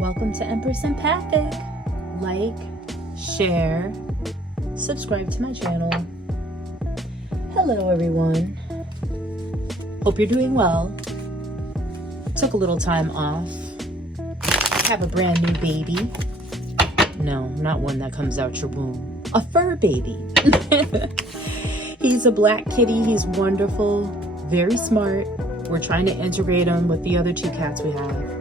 Welcome to EmpressEmpathic. Like, share, subscribe to my channel. Hello everyone. Hope you're doing well. Took a little time off. Have a brand new baby. No, not one that comes out your womb. A fur baby. He's a black kitty. He's wonderful, very smart. We're trying to integrate him with the other two cats we have.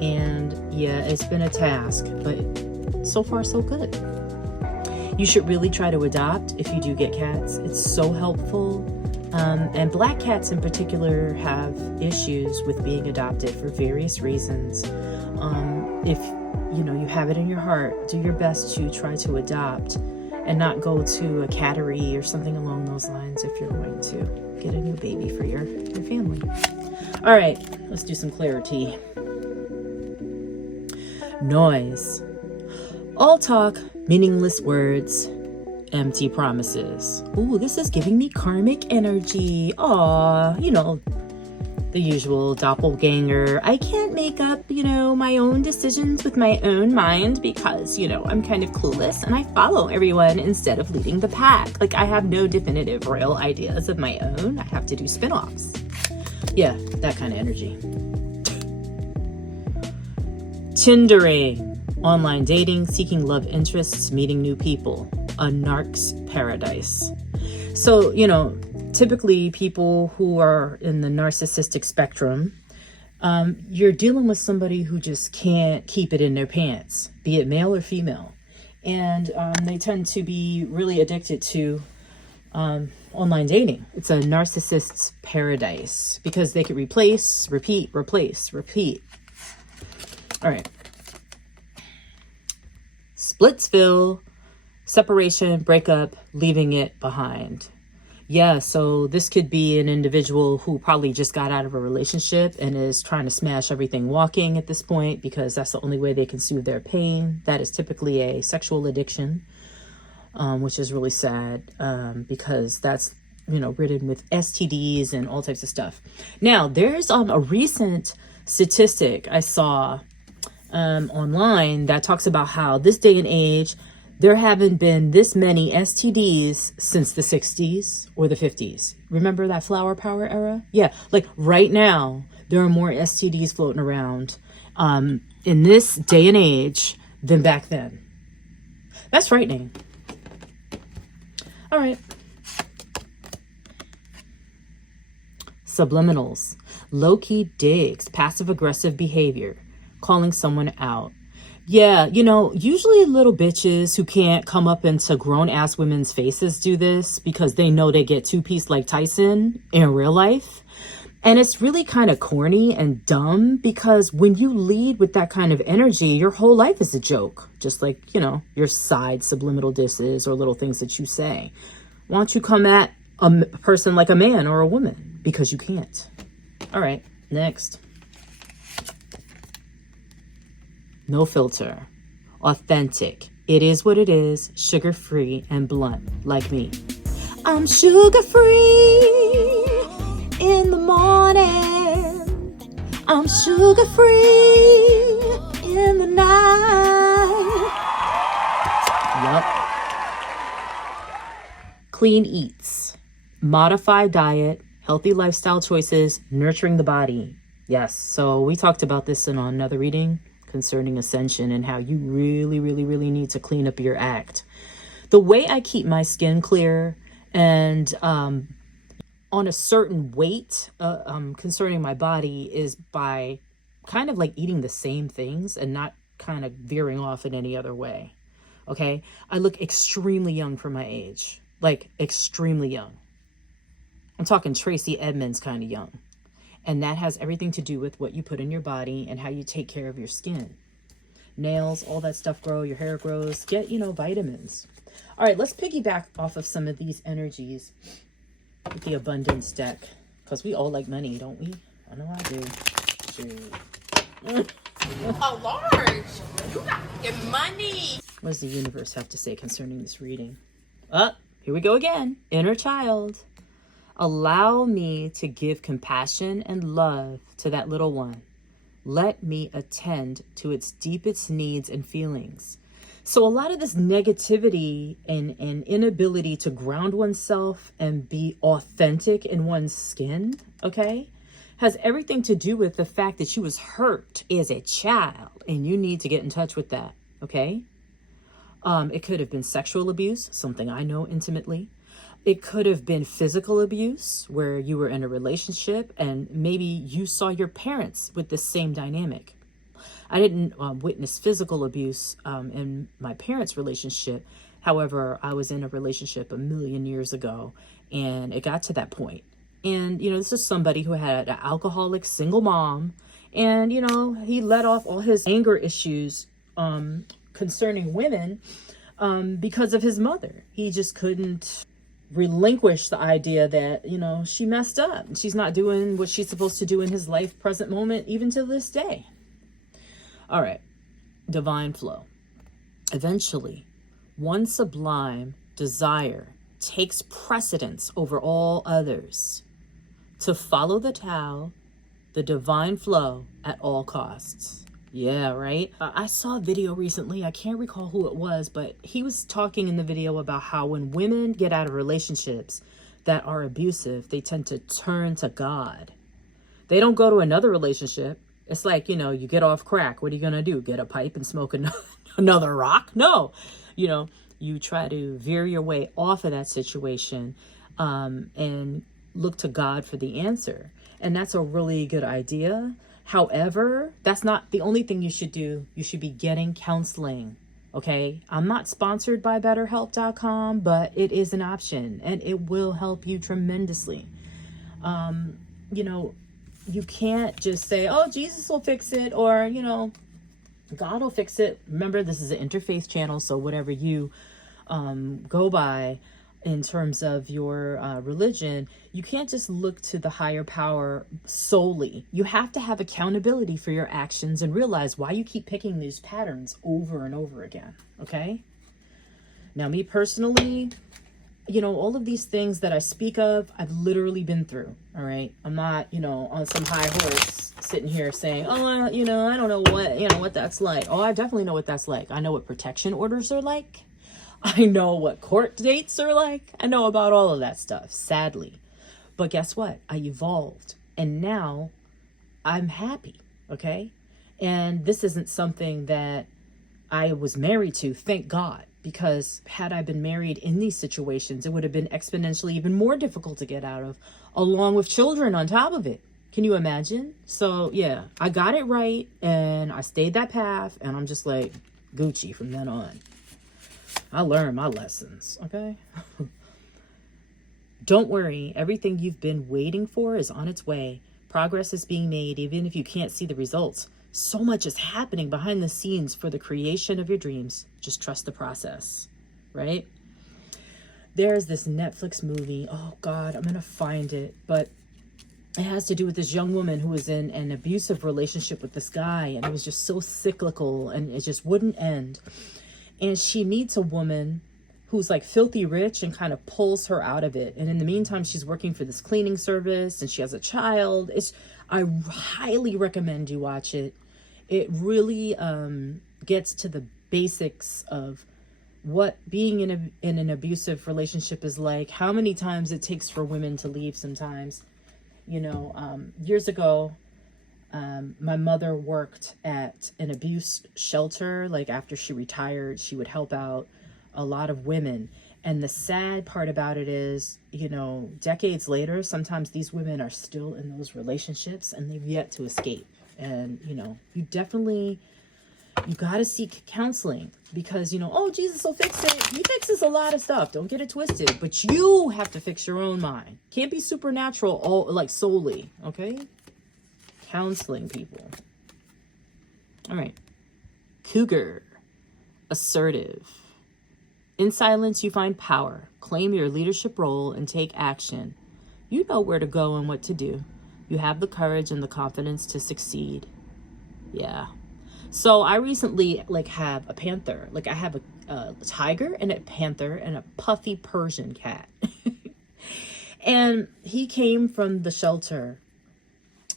And yeah, it's been a task, but so far so good. You should really try to adopt if you do get cats. It's so helpful. And black cats in particular have issues with being adopted for various reasons. If you have it in your heart, do your best to try to adopt and not go to a cattery or something along those lines if you're going to get a new baby for your family. All right, let's do some clarity. Noise. All talk, meaningless words, empty promises. Ooh, this is giving me karmic energy. Aw, the usual doppelganger. I can't make up, my own decisions with my own mind because, I'm kind of clueless and I follow everyone instead of leading the pack. Like, I have no definitive royal ideas of my own. I have to do spin-offs. Yeah, that kind of energy. Tindering, online dating, seeking love interests, meeting new people, a narc's paradise. So, typically people who are in the narcissistic spectrum, you're dealing with somebody who just can't keep it in their pants, be it male or female. And they tend to be really addicted to online dating. It's a narcissist's paradise because they could replace, repeat, replace, repeat. All right. Splitsville, separation, breakup, leaving it behind. Yeah, so this could be an individual who probably just got out of a relationship and is trying to smash everything walking at this point because that's the only way they can soothe their pain. That is typically a sexual addiction, which is really sad because that's, ridden with STDs and all types of stuff. Now, there's a recent statistic I saw online that talks about how this day and age, there haven't been this many STDs since the 60s or the 50s. Remember that flower power era? Yeah, like right now, there are more STDs floating around in this day and age than back then. That's frightening. All right. Subliminals, low-key digs, passive-aggressive behavior, calling someone out. Yeah, usually little bitches who can't come up into grown-ass women's faces do this because they know they get two-piece like Tyson in real life. And it's really kind of corny and dumb because when you lead with that kind of energy, your whole life is a joke. Just like, your side subliminal disses or little things that you say. Why don't you come at a person like a man or a woman? Because you can't. All right, next. No filter, authentic. It is what it is, sugar-free and blunt, like me. I'm sugar-free in the morning. I'm sugar-free in the night. Yup. Clean eats, modified diet, healthy lifestyle choices, nurturing the body. Yes, so we talked about this in another reading concerning ascension and how you really, really, really need to clean up your act. The way I keep my skin clear and on a certain weight concerning my body is by kind of like eating the same things and not kind of veering off in any other way. Okay? I look extremely young for my age. Like extremely young. I'm talking Tracy Edmonds kind of young. And that has everything to do with what you put in your body and how you take care of your skin. Nails, all that stuff grow, your hair grows. Get, vitamins. All right, let's piggyback off of some of these energies with the abundance deck. Because we all like money, don't we? I know I do. Oh, Lord. You got your money. What does the universe have to say concerning this reading? Here we go again. Inner child. Allow me to give compassion and love to that little one. Let me attend to its deepest needs and feelings. So a lot of this negativity and inability to ground oneself and be authentic in one's skin, okay, has everything to do with the fact that you was hurt as a child and you need to get in touch with that, okay? It could have been sexual abuse, something I know intimately. It could have been physical abuse where you were in a relationship and maybe you saw your parents with the same dynamic. I didn't witness physical abuse in my parents' relationship. However, I was in a relationship a million years ago and it got to that point. And, this is somebody who had an alcoholic single mom. And, he let off all his anger issues concerning women because of his mother. He just couldn't relinquish the idea that, she messed up and she's not doing what she's supposed to do in his life, present moment, even to this day. All right, divine flow. Eventually, one sublime desire takes precedence over all others. To follow the Tao, the divine flow at all costs. Yeah, right? I saw a video recently. I can't recall who it was, but he was talking in the video about how when women get out of relationships that are abusive, they tend to turn to God. They don't go to another relationship. It's like, you get off crack. What are you going to do? Get a pipe and smoke another rock? No. You try to veer your way off of that situation and look to God for the answer. And that's a really good idea. However, that's not the only thing you should do. You should be getting counseling. Okay. I'm not sponsored by BetterHelp.com, but it is an option and it will help you tremendously. You can't just say, oh, Jesus will fix it, or, God will fix it. Remember, this is an interfaith channel, so whatever you go by in terms of your religion, you can't just look to the higher power solely. You have to have accountability for your actions and realize why you keep picking these patterns over and over again, okay? Now, me personally, all of these things that I speak of, I've literally been through, all right? I'm not, on some high horse sitting here saying, oh, I don't know what that's like. Oh, I definitely know what that's like. I know what protection orders are like. I know what court dates are like. I know about all of that stuff, sadly. But guess what? I evolved and now I'm happy, okay? And this isn't something that I was married to, thank God. Because had I been married in these situations, it would have been exponentially even more difficult to get out of, along with children on top of it. Can you imagine? So yeah, I got it right and I stayed that path and I'm just like Gucci from then on. I learned my lessons, okay? Don't worry, everything you've been waiting for is on its way. Progress is being made even if you can't see the results. So much is happening behind the scenes for the creation of your dreams. Just trust the process, right? There's this Netflix movie. Oh God, I'm going to find it. But it has to do with this young woman who was in an abusive relationship with this guy. And it was just so cyclical and it just wouldn't end. And she meets a woman who's like filthy rich and kind of pulls her out of it. And in the meantime, she's working for this cleaning service and she has a child. I highly recommend you watch it. It really gets to the basics of what being in an abusive relationship is like, how many times it takes for women to leave sometimes. Years ago, my mother worked at an abuse shelter. Like after she retired, she would help out a lot of women. And the sad part about it is, decades later, sometimes these women are still in those relationships and they've yet to escape. And, you got to seek counseling because, oh, Jesus will fix it. He fixes a lot of stuff. Don't get it twisted. But you have to fix your own mind. Can't be supernatural solely. Okay. Counseling people. All right. Cougar. Assertive. In silence, you find power. Claim your leadership role and take action. You know where to go and what to do. You have the courage and the confidence to succeed. Yeah. So I recently have a panther. I have a tiger and a panther and a puffy Persian cat. And he came from the shelter,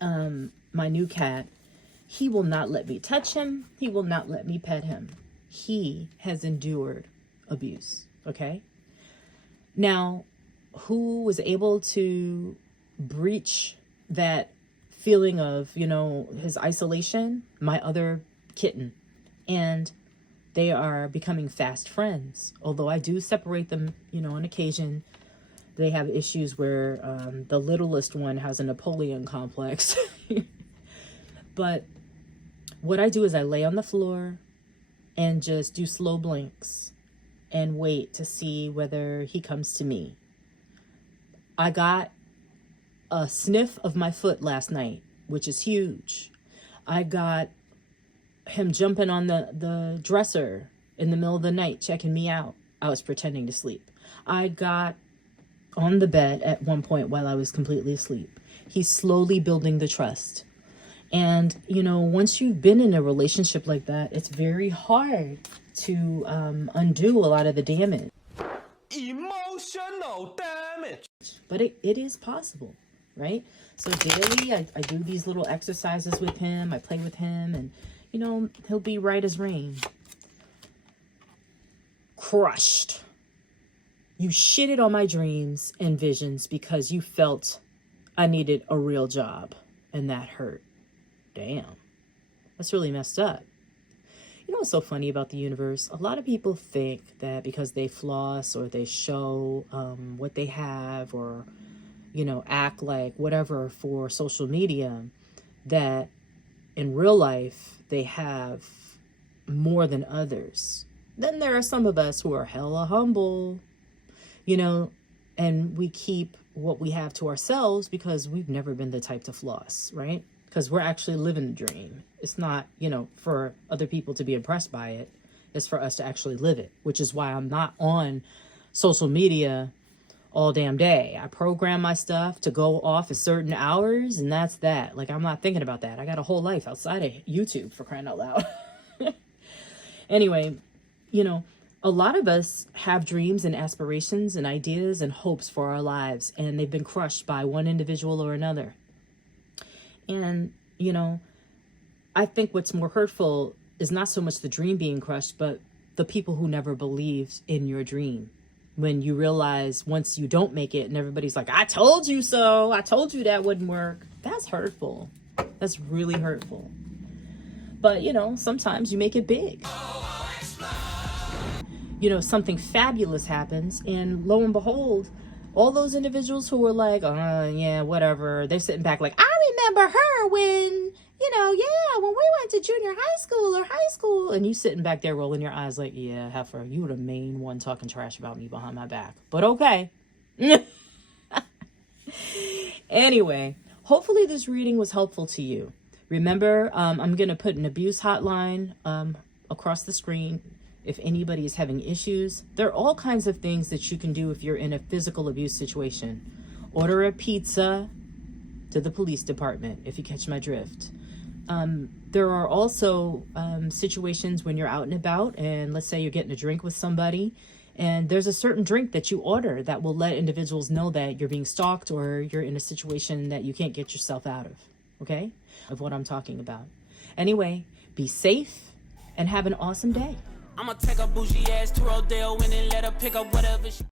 my new cat. He will not let me touch him. He will not let me pet him. He has endured abuse, okay? Now, who was able to breach that feeling of, his isolation? My other kitten. And they are becoming fast friends. Although I do separate them, on occasion. They have issues where the littlest one has a Napoleon complex. But what I do is I lay on the floor and just do slow blinks and wait to see whether he comes to me. I got a sniff of my foot last night, which is huge. I got him jumping on the dresser in the middle of the night, checking me out. I was pretending to sleep. I got on the bed at one point while I was completely asleep. He's slowly building the trust. And, once you've been in a relationship like that, it's very hard to undo a lot of the damage. Emotional damage. But it is possible, right? So daily, I do these little exercises with him. I play with him, and, he'll be right as rain. Crushed. You shitted on my dreams and visions because you felt I needed a real job, and that hurt. Damn, that's really messed up. You know what's so funny about the universe? A lot of people think that because they floss or they show what they have, or, act like whatever for social media, that in real life they have more than others. Then there are some of us who are hella humble, and we keep what we have to ourselves because we've never been the type to floss, right? Because we're actually living the dream. It's not, for other people to be impressed by it. It's for us to actually live it, which is why I'm not on social media all damn day. I program my stuff to go off at certain hours, and that's that. Like, I'm not thinking about that. I got a whole life outside of YouTube, for crying out loud. Anyway, a lot of us have dreams and aspirations and ideas and hopes for our lives, and they've been crushed by one individual or another. And, I think what's more hurtful is not so much the dream being crushed, but the people who never believed in your dream. When you realize once you don't make it and everybody's like, I told you so. I told you that wouldn't work. That's hurtful. That's really hurtful. But, sometimes you make it big. Something fabulous happens, and lo and behold, all those individuals who were like, yeah, whatever, they're sitting back like, I remember her when, when we went to junior high school or high school. And you sitting back there rolling your eyes like, yeah, heifer, you were the main one talking trash about me behind my back. But okay. Anyway, hopefully this reading was helpful to you. Remember, I'm going to put an abuse hotline across the screen. If anybody is having issues, there are all kinds of things that you can do if you're in a physical abuse situation. Order a pizza to the police department, if you catch my drift. There are also situations when you're out and about, and let's say you're getting a drink with somebody, and there's a certain drink that you order that will let individuals know that you're being stalked or you're in a situation that you can't get yourself out of, okay? Of what I'm talking about. Anyway, be safe and have an awesome day. I'ma take a bougie ass to Rodale and then let her pick up whatever she